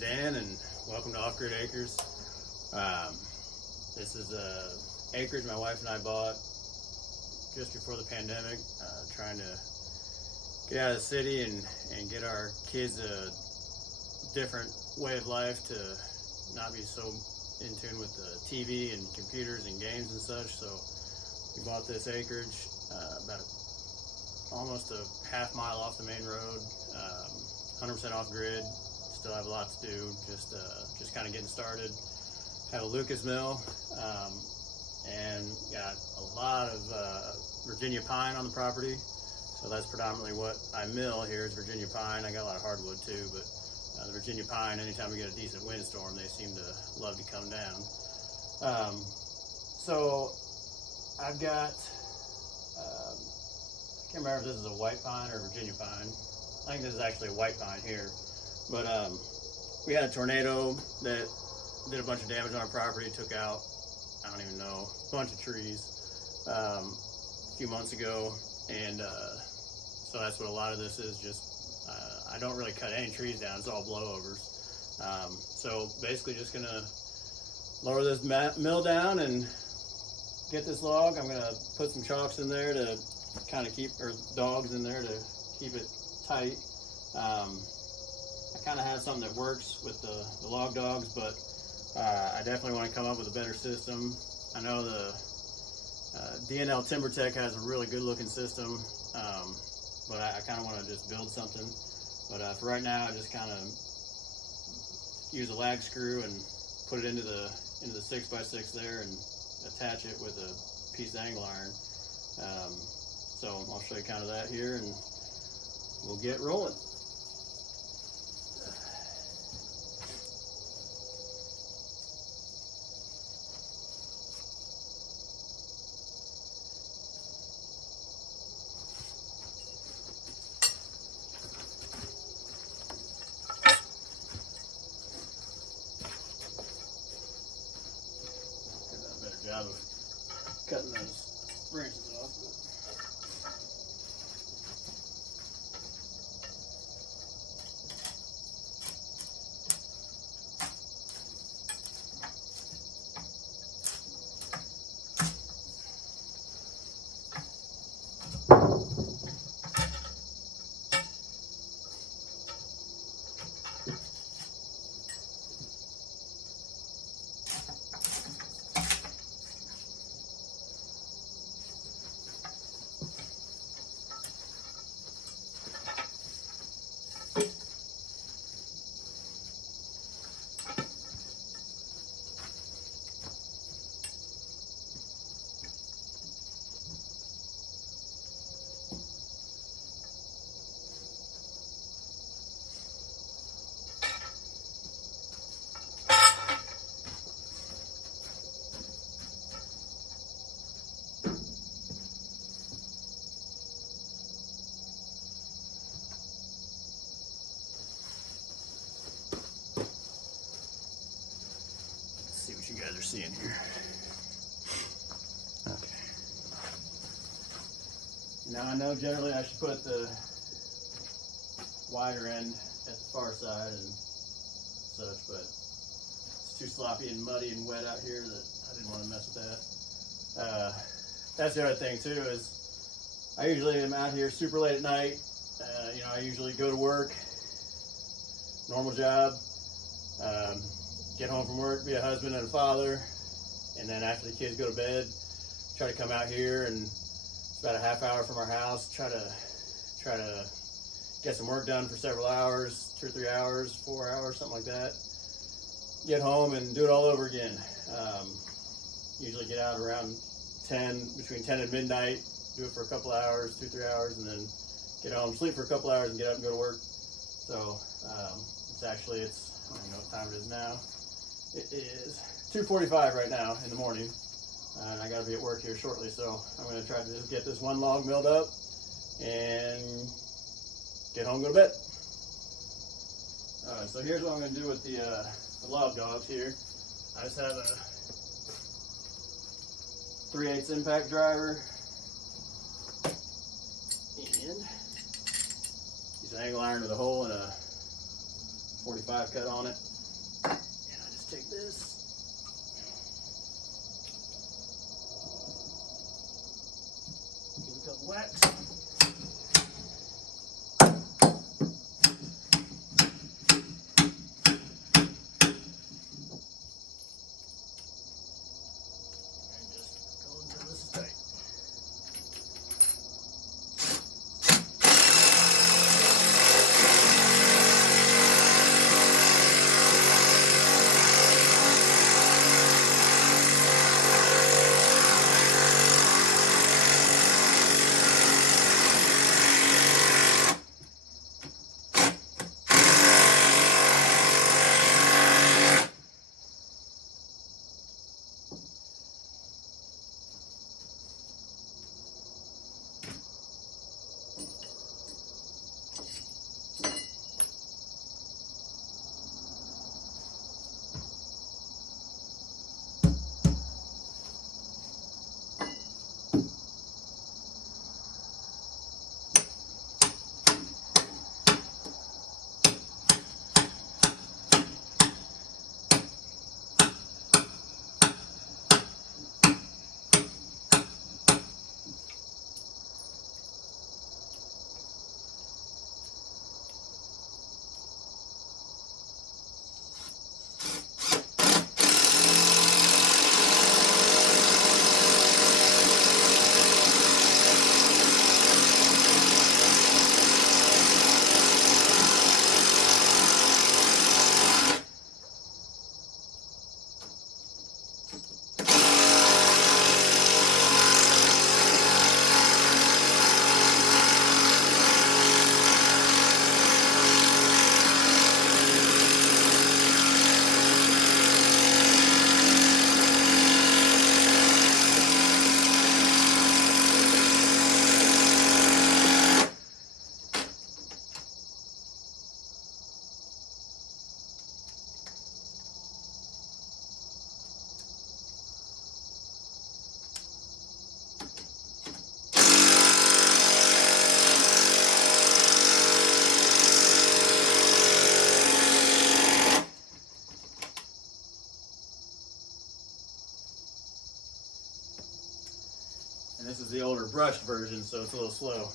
Dan, and welcome to Off Grid Acres. This is acreage my wife and I bought just before the pandemic, trying to get out of the city and get our kids a different way of life, to not be so in tune with the TV and computers and games and such. So we bought this acreage about almost a half mile off the main road, 100% off grid. Still have a lot to do, just kind of getting started. Have a Lucas mill, and got a lot of Virginia pine on the property. So that's predominantly what I mill here is Virginia pine. I got a lot of hardwood too, but the Virginia pine, anytime we get a decent windstorm, they seem to love to come down. So I've got, I can't remember if this is a white pine or Virginia pine. I think this is actually a white pine here. But we had a tornado that did a bunch of damage on our property, took out, I don't even know, a bunch of trees a few months ago. And so that's what a lot of this is. Just I don't really cut any trees down, it's all blowovers. So basically just gonna lower this mill down and get this log. I'm gonna put some chocks in there to kind of keep, or dogs in there to keep it tight. I kind of have something that works with the log dogs, but I definitely want to come up with a better system. I know the DNL TimberTech has a really good looking system, but I kind of want to just build something. But for right now, I just kind of use a lag screw and put it into the 6x6 there and attach it with a piece of angle iron. So I'll show you kind of that here, and we'll get rolling. Job of cutting those branches off. See what you guys are seeing here. Okay. Now I know generally I should put the wider end at the far side and such, but it's too sloppy and muddy and wet out here that I didn't want to mess with that. That's the other thing too, is I usually am out here super late at night. You know, I usually go to work, normal job, get home from work, be a husband and a father, and then after the kids go to bed, try to come out here, and it's about a half hour from our house, try to get some work done for several hours, 2 or 3 hours, 4 hours, something like that. Get home and do it all over again. Usually get out around between 10 and midnight, do it for a couple hours, 2 or 3 hours, and then get home, sleep for a couple hours, and get up and go to work. So it's I don't even know what time it is now. It is 2:45 right now in the morning, and I got to be at work here shortly, so I'm going to try to just get this one log milled up and get home and go to bed. So here's what I'm going to do with the log dogs here. I just have a 3/8 impact driver and use an angle iron with a hole and a 45 cut on it. Just take this. Give it a couple whacks. And just go until this is tight. And this is the older brushed version, so it's a little slow.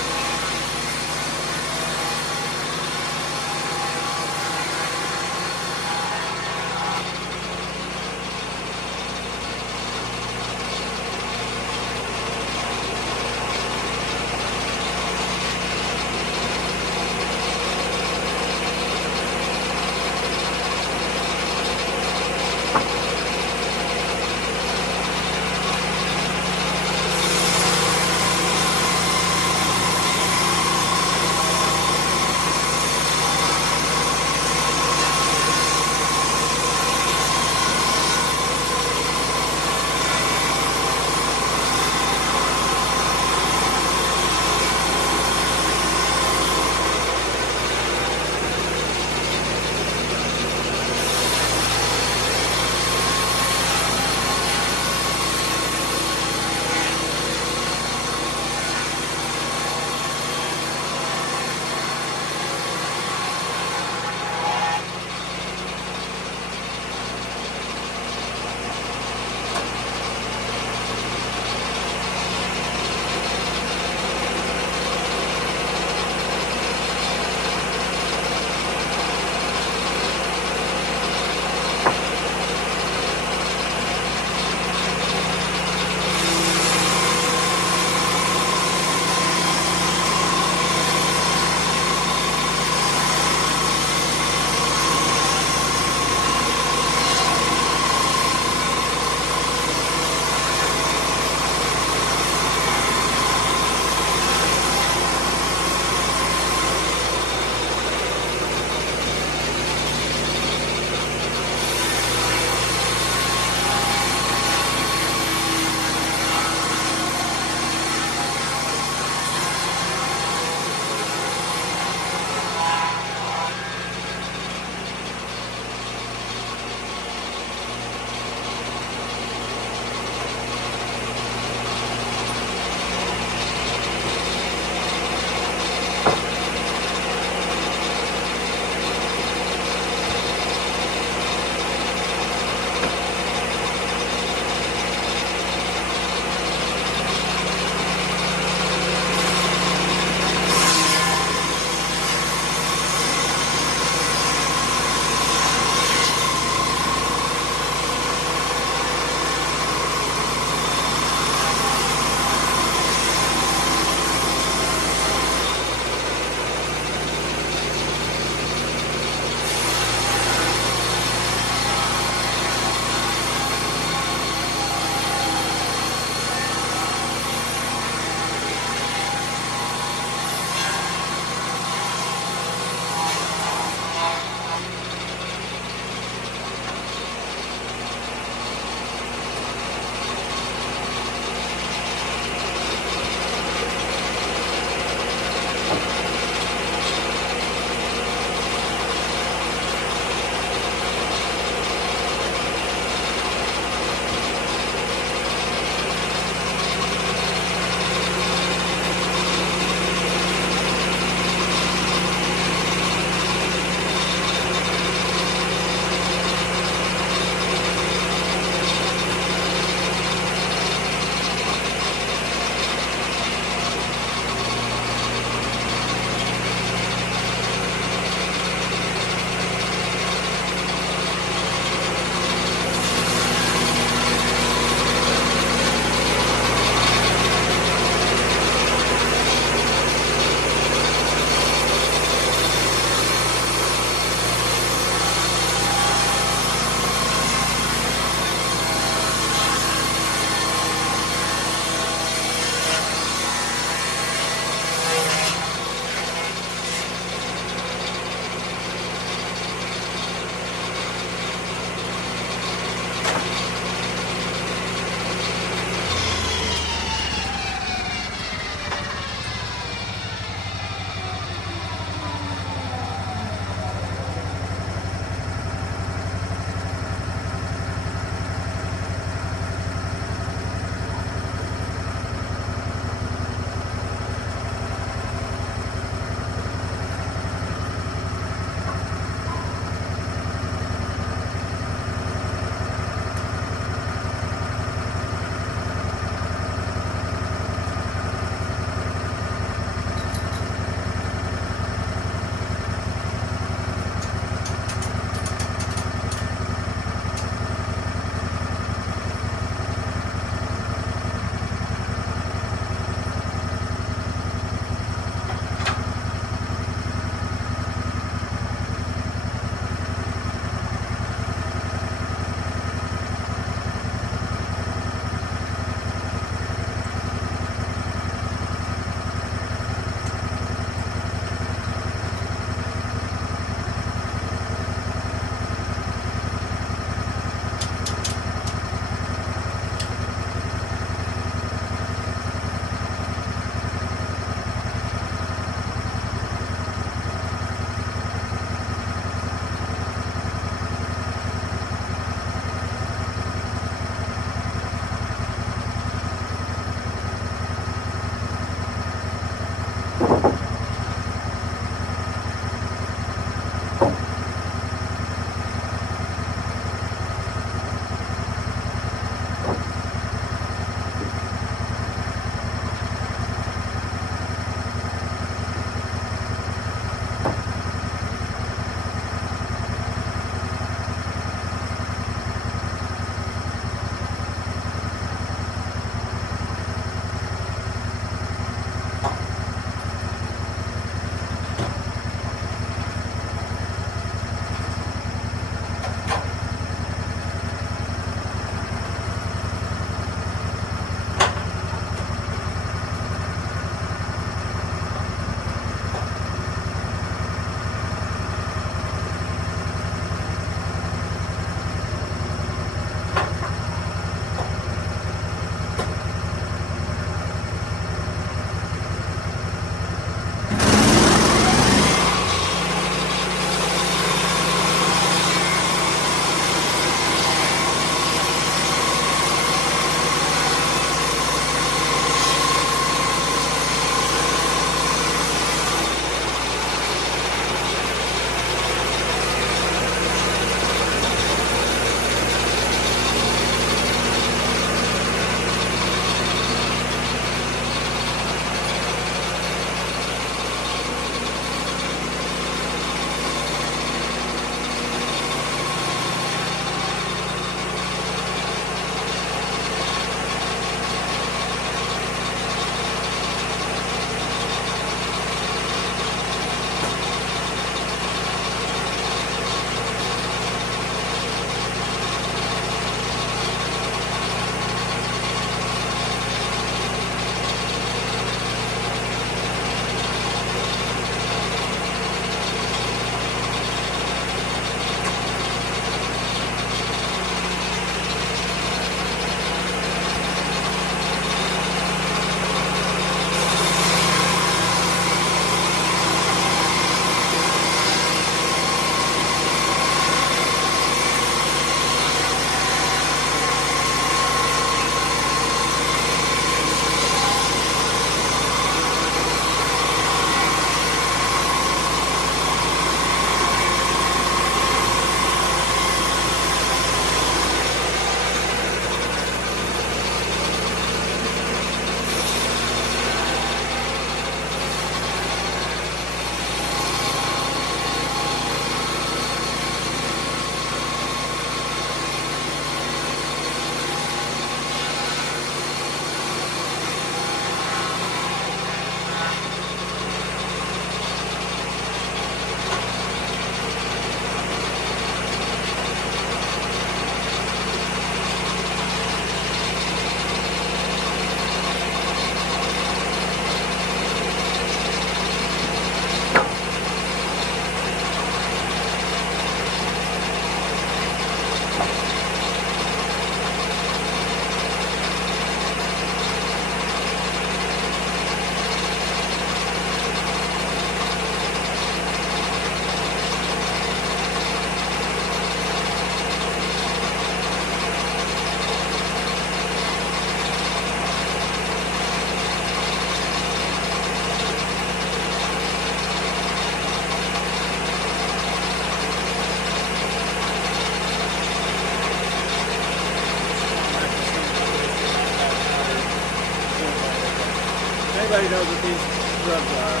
anybody knows what these drugs are,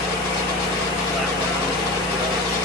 flat brown drugs.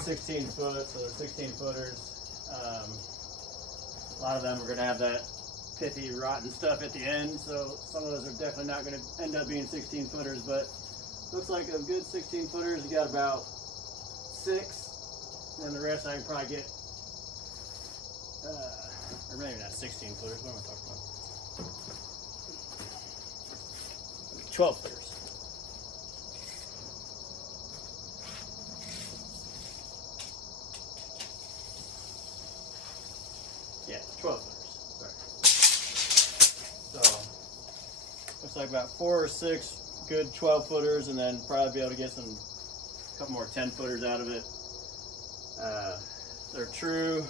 16 foot, so they're 16 footers. A lot of them are going to have that pithy, rotten stuff at the end, so some of those are definitely not going to end up being 16 footers, but looks like a good 16 footers. You got about 6, and the rest I can probably get, or maybe not 16 footers, what am I talking about? 12 footers. Yeah, 12 footers. Sorry. So, looks like about 4 or 6 good 12 footers, and then probably be able to get a couple more 10 footers out of it. They're true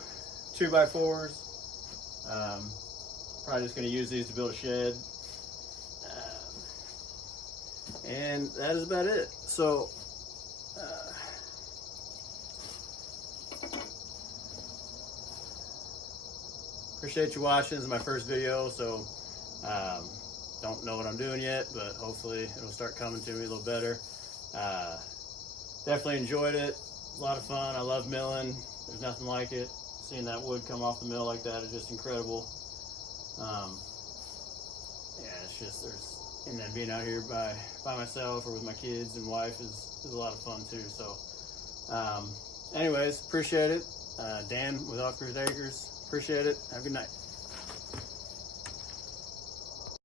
2x4s. Probably just going to use these to build a shed. And that is about it. So, appreciate you watching. This is my first video, so don't know what I'm doing yet, but hopefully it'll start coming to me a little better. Definitely enjoyed it. A lot of fun. I love milling. There's nothing like it. Seeing that wood come off the mill like that is just incredible. Yeah, it's just and then being out here by myself or with my kids and wife is a lot of fun too. So, anyways, appreciate it. Dan with Off Grid Acres. Appreciate it. Have a good night.